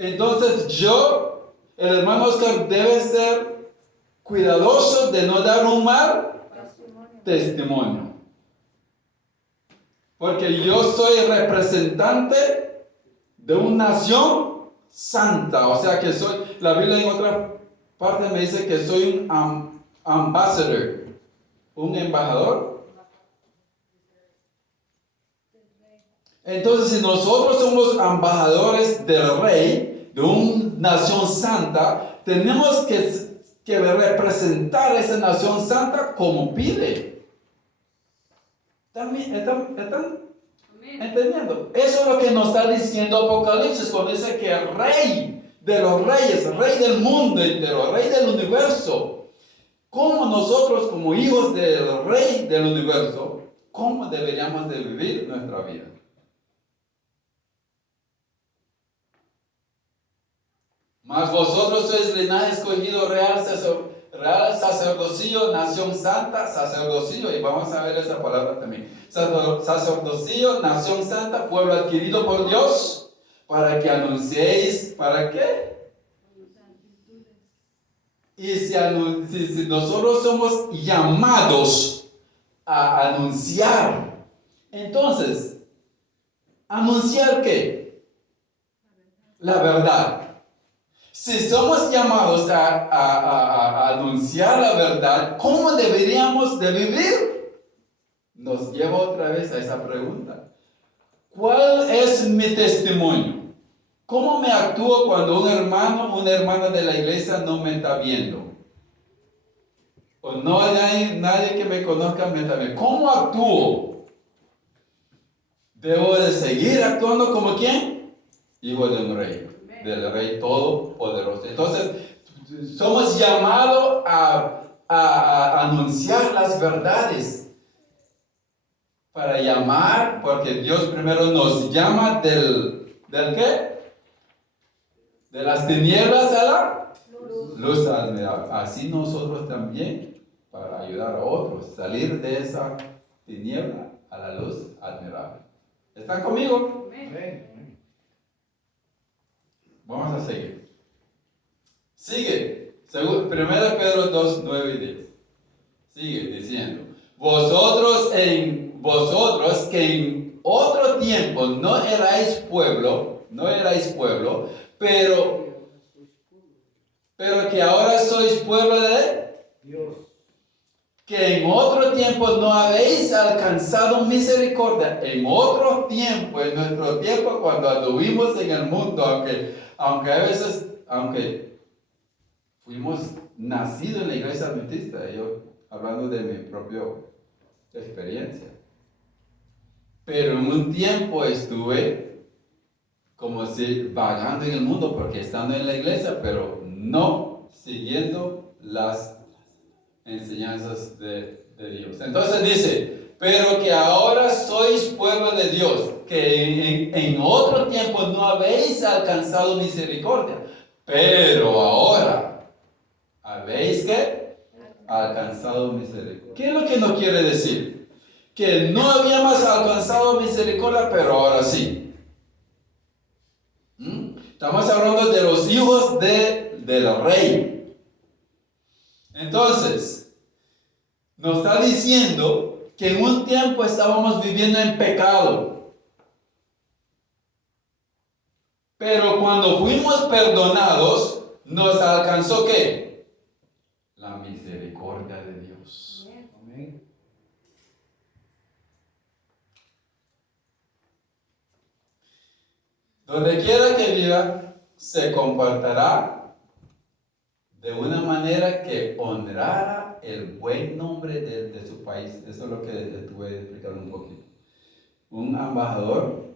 Entonces el hermano Oscar debe ser cuidadoso de no dar un mal testimonio. Porque yo soy representante de una nación santa. O sea que la Biblia en otra parte me dice que soy un ambassador, un embajador. Entonces, si nosotros somos embajadores del rey, de una nación santa, tenemos que representar a esa nación santa como pide. ¿Están entendiendo? Eso es lo que nos está diciendo Apocalipsis cuando dice que el rey de los reyes, el rey del mundo entero, el rey del universo, como nosotros como hijos del rey del universo, ¿cómo deberíamos de vivir nuestra vida? Mas vosotros sois linaje escogido, real sacerdocio, nación santa, sacerdocio, y vamos a ver esa palabra también. Sacerdocio, nación santa, pueblo adquirido por Dios, para que anunciéis, ¿para qué? Y si nosotros somos llamados a anunciar, entonces, ¿anunciar qué? La verdad. Si somos llamados a anunciar la verdad, ¿cómo deberíamos de vivir? Nos lleva otra vez a esa pregunta. ¿Cuál es mi testimonio? ¿Cómo me actúo cuando un hermano o una hermana de la iglesia no me está viendo? O no hay nadie que me conozca me está viendo. ¿Cómo actúo? ¿Debo de seguir actuando como quién? Hijo de un rey. Del Rey Todopoderoso. Entonces, somos llamados a anunciar las verdades. Para llamar, porque Dios primero nos llama ¿del qué? De las tinieblas a la luz admirable. Así nosotros también, para ayudar a otros, salir de esa tiniebla a la luz admirable. ¿Están conmigo? Amén. Vamos a seguir. Sigue. 1 Pedro 2, 9 y 10. Sigue diciendo. Vosotros que en otro tiempo no erais pueblo, pero que ahora sois pueblo de Dios. Que en otro tiempo no habéis alcanzado misericordia. En otro tiempo, en nuestro tiempo, cuando anduvimos en el mundo, aunque a veces, fuimos nacidos en la iglesia adventista, yo hablando de mi propia experiencia. Pero en un tiempo estuve como si vagando en el mundo, porque estando en la iglesia, pero no siguiendo las enseñanzas de Dios. Entonces dice, pero que ahora sois pueblo de Dios, que en otro tiempo no habéis alcanzado misericordia, pero ahora habéis ¿qué? Alcanzado misericordia. ¿Qué es lo que nos quiere decir? Que no habíamos alcanzado misericordia, pero ahora sí. Estamos hablando de los hijos del rey. Entonces, nos está diciendo que en un tiempo estábamos viviendo en pecado. Pero cuando fuimos perdonados, nos alcanzó ¿qué? La misericordia de Dios. Amén. Donde quiera que viva, se comportará de una manera que honrara el buen nombre de su país. Eso es lo que te voy a explicar un poquito. Un embajador,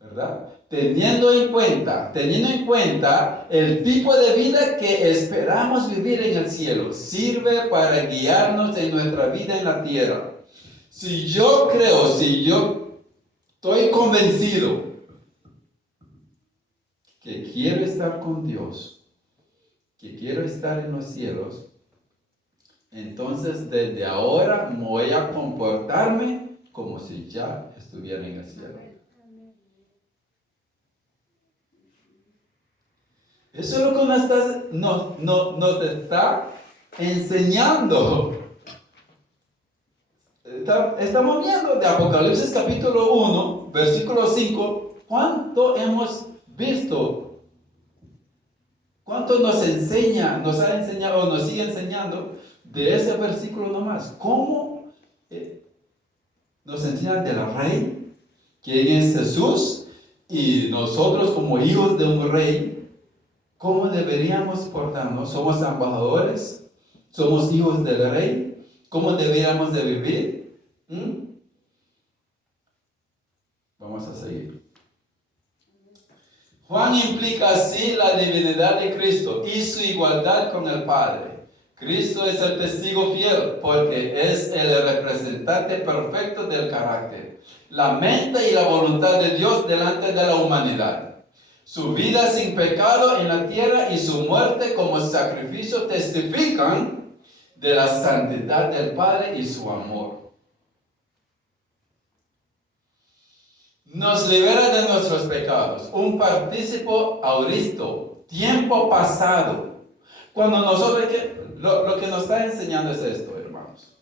¿verdad? Teniendo en cuenta el tipo de vida que esperamos vivir en el cielo, sirve para guiarnos en nuestra vida en la tierra. Si yo estoy convencido que quiero estar con Dios, que quiero estar en los cielos, entonces desde ahora voy a comportarme como si ya estuviera en el cielo. Eso es lo que nos está enseñando. Estamos viendo de Apocalipsis capítulo 1, versículo 5, cuánto hemos visto, cuánto nos ha enseñado, nos sigue enseñando de ese versículo nomás. ¿Cómo nos enseña del Rey, quién es Jesús, y nosotros como hijos de un Rey, cómo deberíamos portarnos? Somos embajadores, somos hijos del Rey, cómo deberíamos de vivir. Vamos a seguir. Juan implica así la divinidad de Cristo y su igualdad con el Padre. Cristo es el testigo fiel porque es el representante perfecto del carácter, la mente y la voluntad de Dios delante de la humanidad. Su vida sin pecado en la tierra y su muerte como sacrificio testifican de la santidad del Padre y su amor. Nos libera de nuestros pecados, un participo auristo, tiempo pasado. Cuando nosotros, lo que nos está enseñando es esto, hermanos.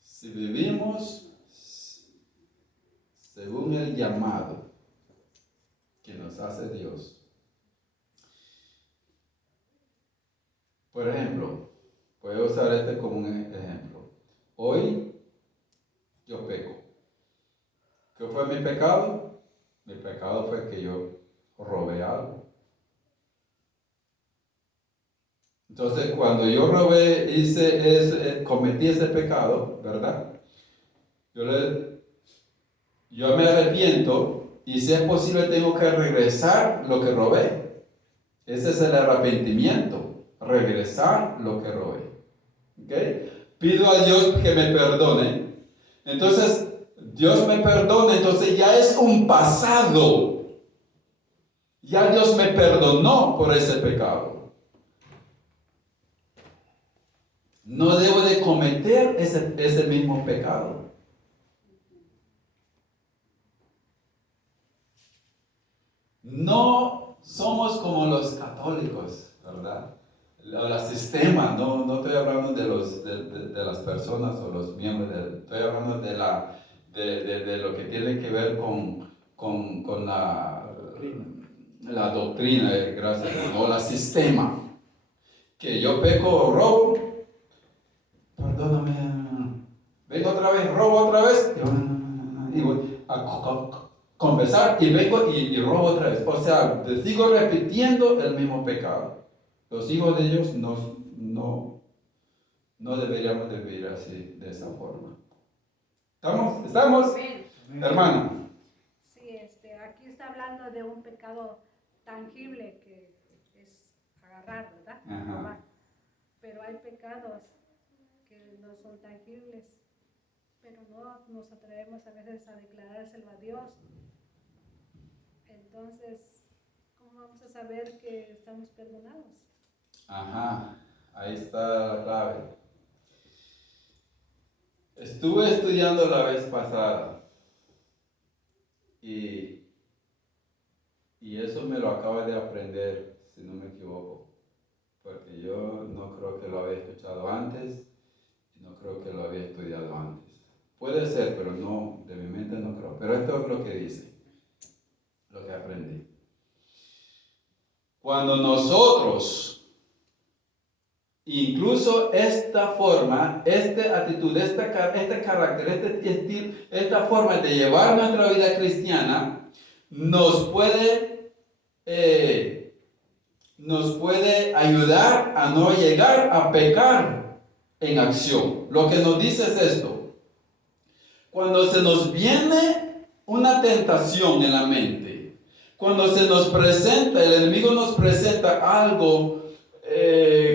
Si vivimos según el llamado que nos hace Dios, por ejemplo, voy a usar este como un ejemplo. Hoy yo peco. ¿Qué fue mi pecado? Mi pecado fue que yo robé algo. Entonces, cuando yo robé, cometí ese pecado, ¿verdad? Yo me arrepiento y si es posible tengo que regresar lo que robé. Ese es el arrepentimiento, regresar lo que robé. ¿Okay? Pido a Dios que me perdone. Entonces, Dios me perdona, entonces ya es un pasado. Ya Dios me perdonó por ese pecado. No debo de cometer ese mismo pecado. No somos como los católicos, ¿verdad? El sistema, no estoy hablando de las personas o los miembros, estoy hablando de lo que tiene que ver con la doctrina, gracias, o el sistema. Que yo peco o robo, perdóname, vengo otra vez, robo otra vez, y voy a confesar y vengo y robo otra vez. O sea, sigo repitiendo el mismo pecado. Los hijos de Dios no deberíamos de vivir así, de esa forma. ¿Estamos? Hermano. Sí, aquí está hablando de un pecado tangible que es agarrar, ¿verdad? Ajá. Pero hay pecados que no son tangibles, pero no nos atrevemos a veces a declarárselo a Dios. Entonces, ¿cómo vamos a saber que estamos perdonados? Ajá, ahí está la clave. Estuve estudiando la vez pasada y eso me lo acabo de aprender, si no me equivoco, porque yo no creo que lo había escuchado antes y no creo que lo había estudiado antes. Puede ser, pero no, de mi mente no creo. Pero esto es lo que dice, lo que aprendí. Cuando nosotros, incluso esta forma, esta actitud, este carácter, este estilo, esta forma de llevar nuestra vida cristiana, nos puede ayudar a no llegar a pecar en acción. Lo que nos dice es esto: cuando se nos viene una tentación en la mente, cuando se nos presenta, el enemigo nos presenta algo,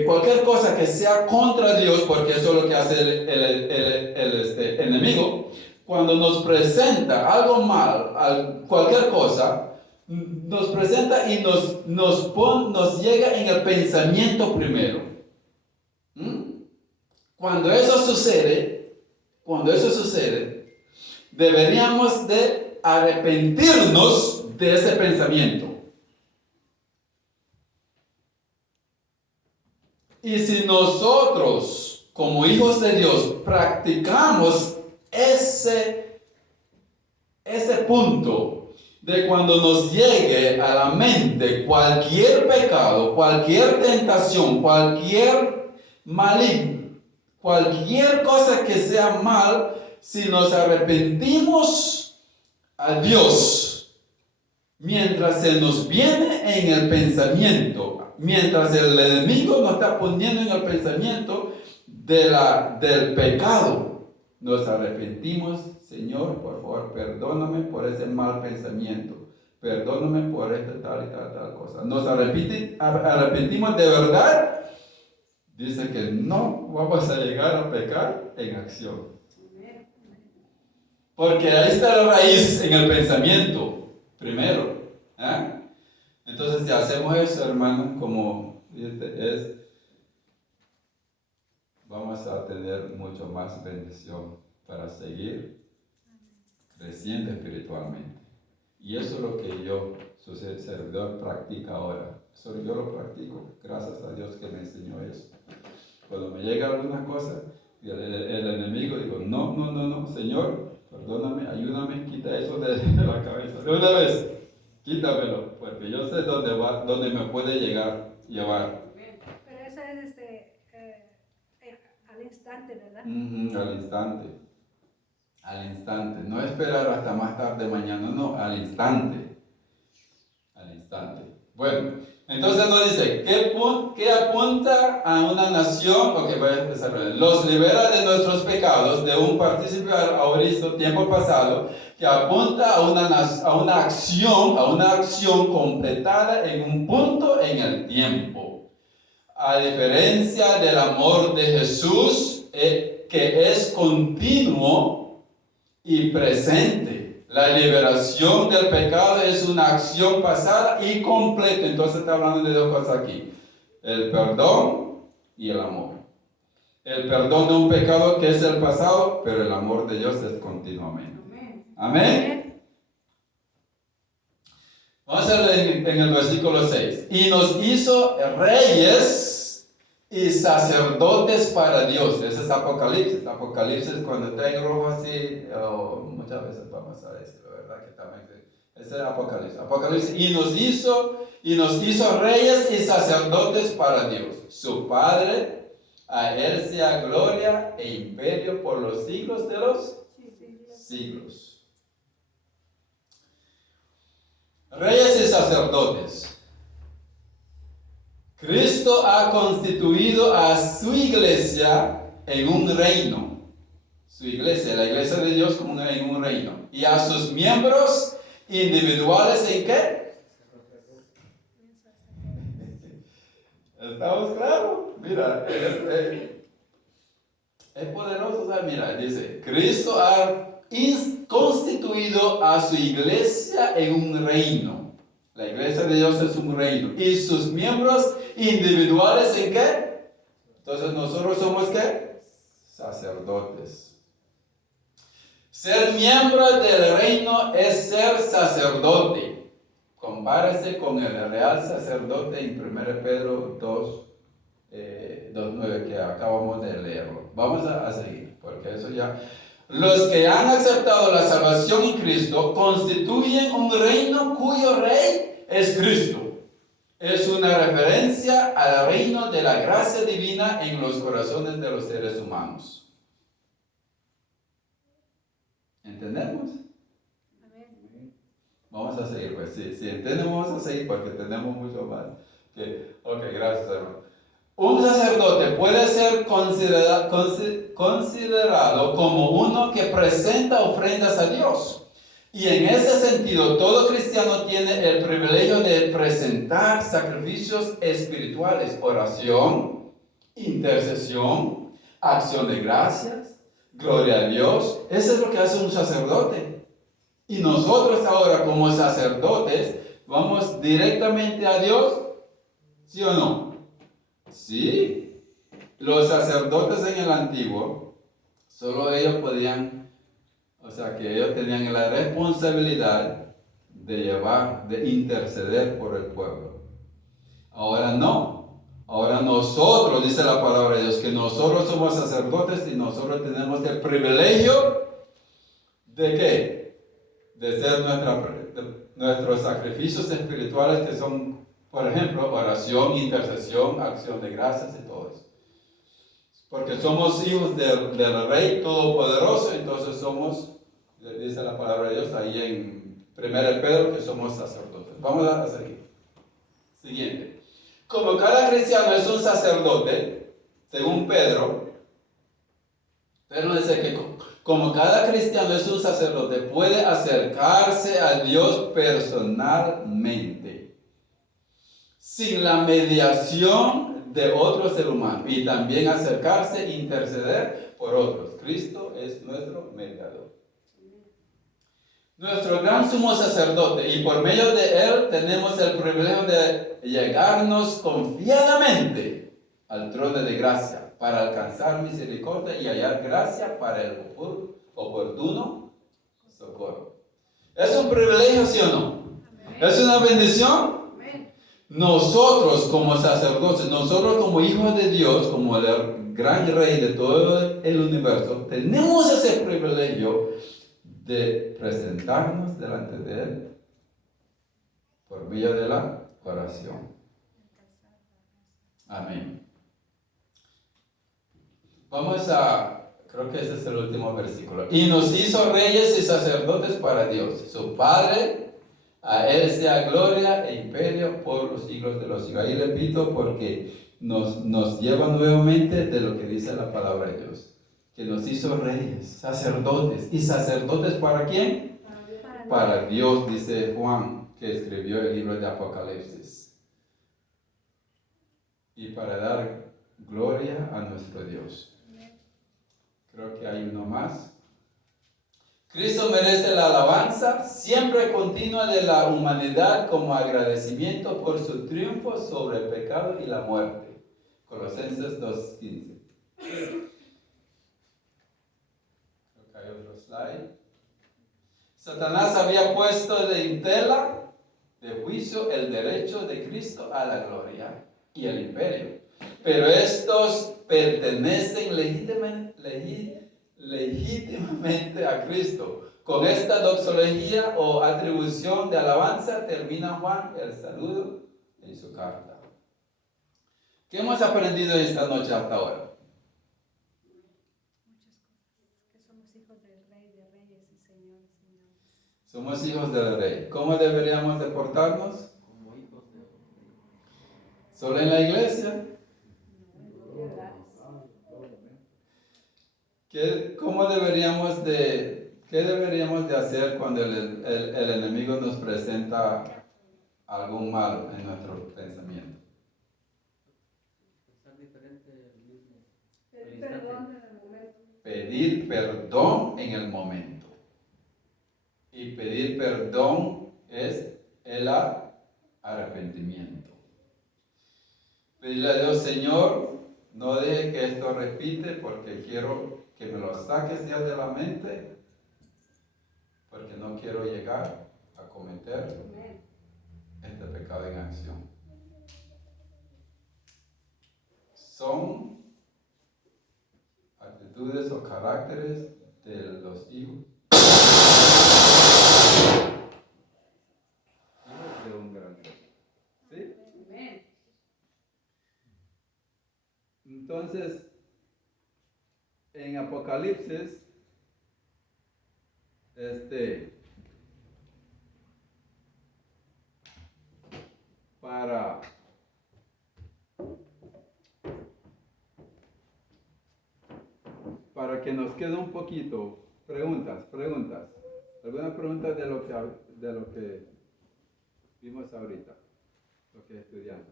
cualquier cosa que sea contra Dios, porque eso es lo que hace el enemigo. Cuando nos presenta algo mal, cualquier cosa, nos presenta y nos llega en el pensamiento primero. Cuando eso sucede, deberíamos de arrepentirnos de ese pensamiento. Y si nosotros, como hijos de Dios, practicamos ese punto de cuando nos llegue a la mente cualquier pecado, cualquier tentación, cualquier maligno, cualquier cosa que sea mal, si nos arrepentimos a Dios, mientras se nos viene en el pensamiento, mientras el enemigo nos está poniendo en el pensamiento del pecado, nos arrepentimos. Señor, por favor, perdóname por ese mal pensamiento. Perdóname por esta tal y tal cosa. Nos arrepentimos de verdad. Dice que no vamos a llegar a pecar en acción. Porque ahí está la raíz en el pensamiento, primero. Entonces, si hacemos eso, hermano, como vamos a tener mucho más bendición para seguir creciendo espiritualmente. Y eso es lo que yo, su servidor, practica ahora. Eso yo lo practico, gracias a Dios que me enseñó eso. Cuando me llega alguna cosa, el enemigo digo, no, Señor, perdóname, ayúdame, quita eso de la cabeza. De una vez, quítamelo, porque yo sé dónde me puede llevar. Pero eso es al instante, ¿verdad? Al instante, no esperar hasta más tarde mañana, no, al instante. Bueno, entonces nos dice, ¿qué apunta a una nación? Ok, voy a empezar. Los libera de nuestros pecados, de un participar ahorita, tiempo pasado, que apunta a una acción completada en un punto en el tiempo. A diferencia del amor de Jesús, que es continuo y presente. La liberación del pecado es una acción pasada y completa. Entonces está hablando de dos cosas aquí. El perdón y el amor. El perdón de un pecado que es el pasado, pero el amor de Dios es continuamente. Amén. Vamos a leer en el versículo 6. Y nos hizo reyes y sacerdotes para Dios. Ese es Apocalipsis. Apocalipsis, cuando está en rojo así, muchas veces vamos a decirlo, ¿verdad? Que también ese es Apocalipsis. Apocalipsis. Y nos hizo reyes y sacerdotes para Dios, su Padre. A Él sea gloria e imperio por los siglos de los siglos. Reyes y sacerdotes. Cristo ha constituido a su iglesia en un reino. Su iglesia, la iglesia de Dios como en un reino. Y a sus miembros individuales ¿en qué? ¿Estamos claros? Mira, es poderoso. Mira, dice, Cristo ha constituido a su iglesia en un reino. La iglesia de Dios es un reino. ¿Y sus miembros individuales en qué? Entonces nosotros somos ¿qué? Sacerdotes. Ser miembro del reino es ser sacerdote. Compárese con el real sacerdote en 1 Pedro 2:9 que acabamos de leerlo. Vamos a seguir, porque eso ya... Los que han aceptado la salvación en Cristo constituyen un reino cuyo rey es Cristo. Es una referencia al reino de la gracia divina en los corazones de los seres humanos. ¿Entendemos? Vamos a seguir, pues si entendemos, vamos a seguir porque tenemos mucho más. Ok, gracias, hermano. Un sacerdote puede ser considerado como uno que presenta ofrendas a Dios. Y en ese sentido, todo cristiano tiene el privilegio de presentar sacrificios espirituales, oración, intercesión, acción de gracias, gloria a Dios. Eso es lo que hace un sacerdote. Y nosotros ahora como sacerdotes vamos directamente a Dios, ¿sí o no? Sí, los sacerdotes en el antiguo, solo ellos podían, o sea que ellos tenían la responsabilidad de llevar, de interceder por el pueblo. Ahora no. Ahora nosotros, dice la palabra de Dios, que nosotros somos sacerdotes y nosotros tenemos el privilegio de ¿qué? De ser nuestros sacrificios espirituales, que son, por ejemplo, oración, intercesión, acción de gracias y todo eso. Porque somos hijos del Rey Todopoderoso, entonces somos, dice la palabra de Dios ahí en 1 Pedro, que somos sacerdotes. Vamos a seguir. Siguiente. Como cada cristiano es un sacerdote, según Pedro dice que como cada cristiano es un sacerdote, puede acercarse a Dios personalmente, sin la mediación de otro ser humano, y también acercarse e interceder por otros. Cristo es nuestro mediador. Nuestro gran sumo sacerdote, y por medio de él tenemos el privilegio de llegarnos confiadamente al trono de gracia para alcanzar misericordia y hallar gracia para el oportuno socorro. ¿Es un privilegio, sí o no? Amén. ¿Es una bendición? Amén. Nosotros como sacerdotes, nosotros como hijos de Dios, como el gran rey de todo el universo, tenemos ese privilegio de presentarnos delante de Él por vía de la oración. Amén. Vamos creo que ese es el último versículo. Y nos hizo reyes y sacerdotes para Dios, su Padre. A Él sea gloria e imperio por los siglos de los siglos. Ahí repito porque nos lleva nuevamente de lo que dice la palabra de Dios. Que nos hizo reyes, sacerdotes. ¿Y sacerdotes para quién? Para Dios, dice Juan, que escribió el libro de Apocalipsis. Y para dar gloria a nuestro Dios. Creo que hay uno más. Cristo merece la alabanza siempre continua de la humanidad como agradecimiento por su triunfo sobre el pecado y la muerte. Colosenses 2:15. Creo que hay otro slide. Satanás había puesto en tela de juicio el derecho de Cristo a la gloria y el imperio. Pero estos pertenecen legítimamente a Cristo. Con esta doxología o atribución de alabanza termina Juan el saludo en su carta. ¿Qué hemos aprendido esta noche hasta ahora? Muchas cosas. Que somos hijos del Rey de Reyes y Señor de Señores. Somos hijos del Rey. ¿Cómo deberíamos de portarnos? Como hijos del Rey. ¿Solo en la iglesia? ¿Qué deberíamos de hacer cuando el enemigo nos presenta algún mal en nuestro pensamiento? Pedir perdón en el momento. Y pedir perdón es el arrepentimiento. Pedirle a Dios, Señor, no deje que esto repite porque quiero que me lo saques ya de la mente, porque no quiero llegar a cometer este pecado en acción. Son actitudes o caracteres de los hijos de un gran rey. ¿Sí? Entonces, en Apocalipsis, para que nos quede un poquito, preguntas. ¿Alguna pregunta de lo que vimos ahorita, lo que estudiamos?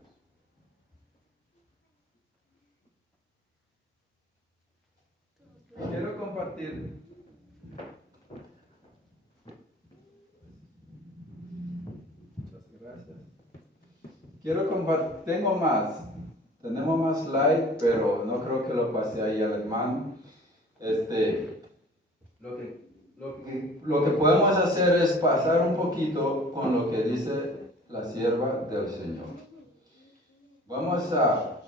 Quiero compartir muchas gracias. Tenemos más slide, pero no creo que lo pase ahí al hermano. Lo que lo que podemos hacer es pasar un poquito con lo que dice la sierva del Señor. Vamos a...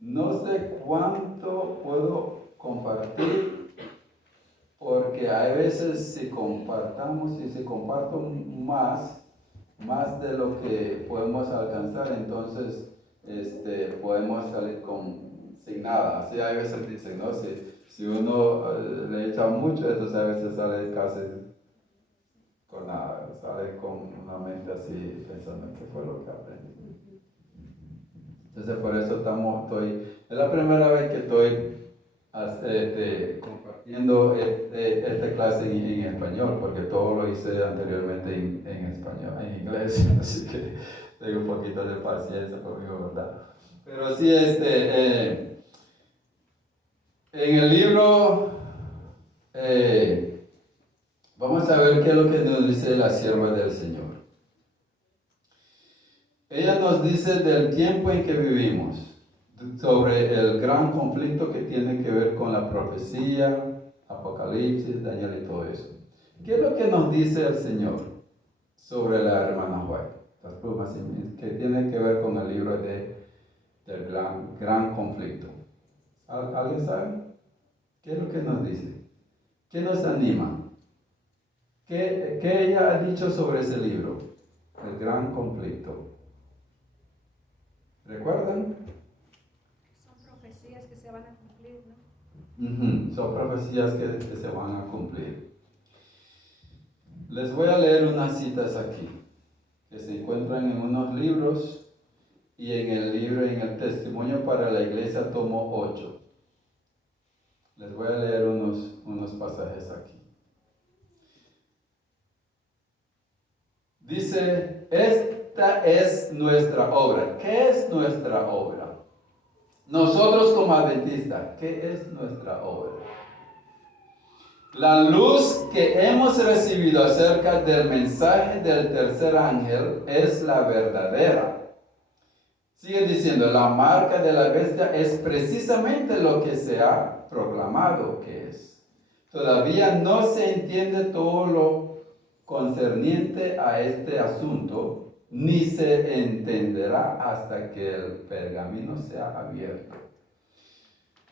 No sé cuánto puedo compartir, porque hay veces si comparto más de lo que podemos alcanzar, entonces podemos salir sin nada. Así hay veces dicen, ¿no? Si uno le echa mucho, entonces a veces sale casi con nada, sale con una mente así pensando en qué fue lo que aprendí. Entonces por eso es la primera vez que estoy compartiendo esta clase en español, porque todo lo hice anteriormente en español, en inglés, así que tengo un poquito de paciencia conmigo, ¿verdad? Pero sí, en el libro, vamos a ver qué es lo que nos dice la sierva del Señor. Ella nos dice del tiempo en que vivimos, sobre el gran conflicto que tiene que ver con la profecía, Apocalipsis, Daniel y todo eso. ¿Qué es lo que nos dice el Señor sobre la hermana White? Las plumas que tiene que ver con el libro del gran conflicto. ¿Alguien sabe? ¿Qué es lo que nos dice? ¿Qué nos anima? ¿Qué ella ha dicho sobre ese libro? El gran conflicto. ¿Recuerdan? Son profecías que se van a cumplir, ¿no? Son profecías que se van a cumplir. Les voy a leer unas citas aquí, que se encuentran en unos libros y en el Testimonio para la Iglesia, tomo 8. Les voy a leer unos pasajes aquí. Dice, esta es nuestra obra. ¿Qué es nuestra obra? Nosotros como adventistas, ¿qué es nuestra obra? La luz que hemos recibido acerca del mensaje del tercer ángel es la verdadera. Sigue diciendo, la marca de la bestia es precisamente lo que se ha proclamado que es. Todavía no se entiende todo lo concerniente a este asunto, ni se entenderá hasta que el pergamino sea abierto.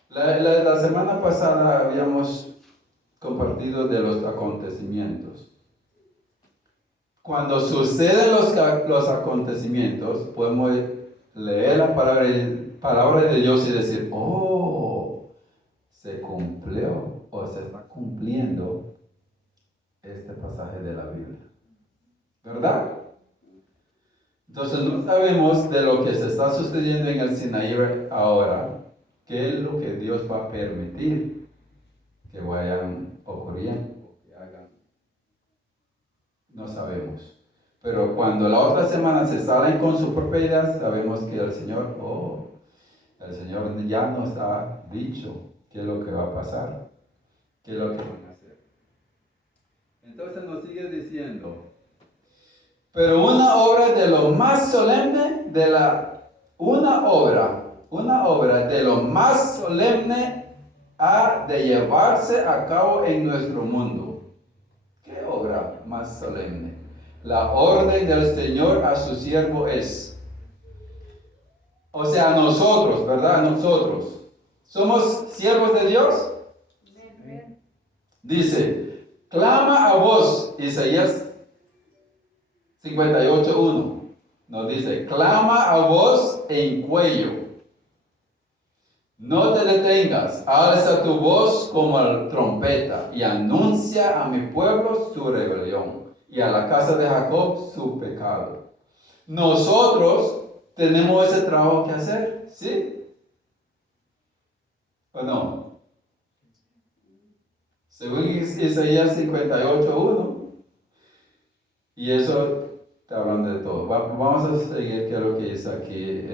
La semana pasada habíamos compartido de los acontecimientos. Cuando suceden los acontecimientos, podemos leer la palabra de Dios y decir, oh, se cumplió o se está cumpliendo este pasaje de la Biblia. ¿Verdad? Entonces no sabemos de lo que se está sucediendo en el Sinaí ahora, qué es lo que Dios va a permitir que vayan ocurriendo, que hagan. No sabemos. Pero cuando la otra semana se salen con su propiedad, sabemos que el Señor ya nos ha dicho qué es lo que va a pasar, qué es lo que van a hacer. Entonces nos sigue diciendo, pero una obra de lo más solemne, una obra de lo más solemne ha de llevarse a cabo en nuestro mundo. ¿Qué obra más solemne? La orden del Señor a su siervo es. O sea, nosotros, ¿verdad? Nosotros. ¿Somos siervos de Dios? Amén. Dice, clama a voz, Isaías 58:1. Nos dice, clama a voz en cuello. No te detengas, alza tu voz como trompeta y anuncia a mi pueblo su rebelión y a la casa de Jacob su pecado. Nosotros tenemos ese trabajo que hacer, ¿sí? ¿O no? Según Isaías 58:1, y eso te hablan de todo. Vamos a seguir qué es lo que dice aquí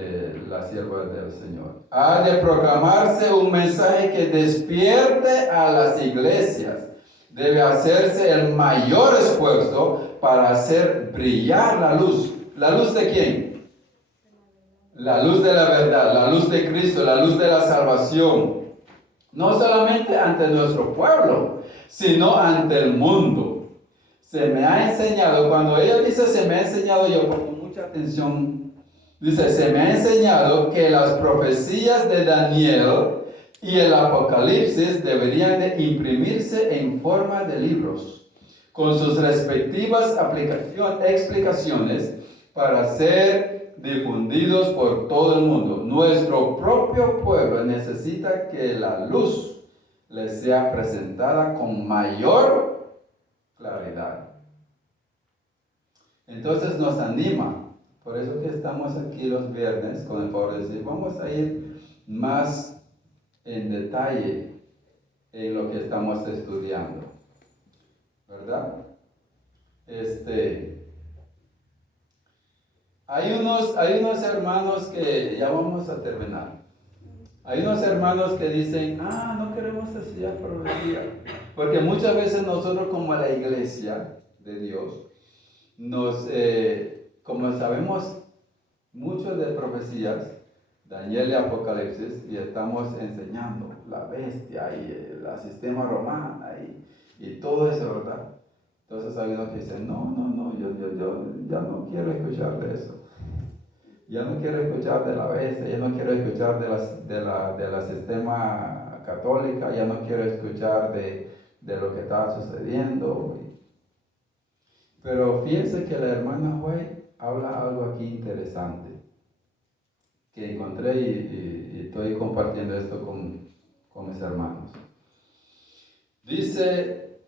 la sierva del Señor. Ha de proclamarse un mensaje que despierte a las iglesias. Debe hacerse el mayor esfuerzo para hacer brillar la luz. ¿La luz de quién? La luz de la verdad, la luz de Cristo, la luz de la salvación. No solamente ante nuestro pueblo, sino ante el mundo. Se me ha enseñado, cuando ella dice se me ha enseñado, yo pongo mucha atención. Dice, se me ha enseñado que las profecías de Daniel y el Apocalipsis deberían de imprimirse en forma de libros, con sus respectivas explicaciones para ser difundidos por todo el mundo. Nuestro propio pueblo necesita que la luz le sea presentada con mayor claridad. Entonces nos anima. Por eso que estamos aquí los viernes, con el favor de decir, vamos a ir más en detalle en lo que estamos estudiando, ¿verdad? Hay unos hermanos que, ya vamos a terminar, hay unos hermanos que dicen, no queremos estudiar profecía, porque muchas veces nosotros como la iglesia de Dios, como sabemos mucho de profecías, Daniel y Apocalipsis, y estamos enseñando la bestia y el sistema romano y todo eso, ¿verdad? Entonces hay unos que dicen, no, yo ya no quiero escuchar de eso. Ya no quiero escuchar de la bestia, ya no quiero escuchar de la sistema católica, ya no quiero escuchar de lo que está sucediendo. Pero fíjense que la hermana White habla algo aquí interesante que encontré y estoy compartiendo esto con mis hermanos. Dice,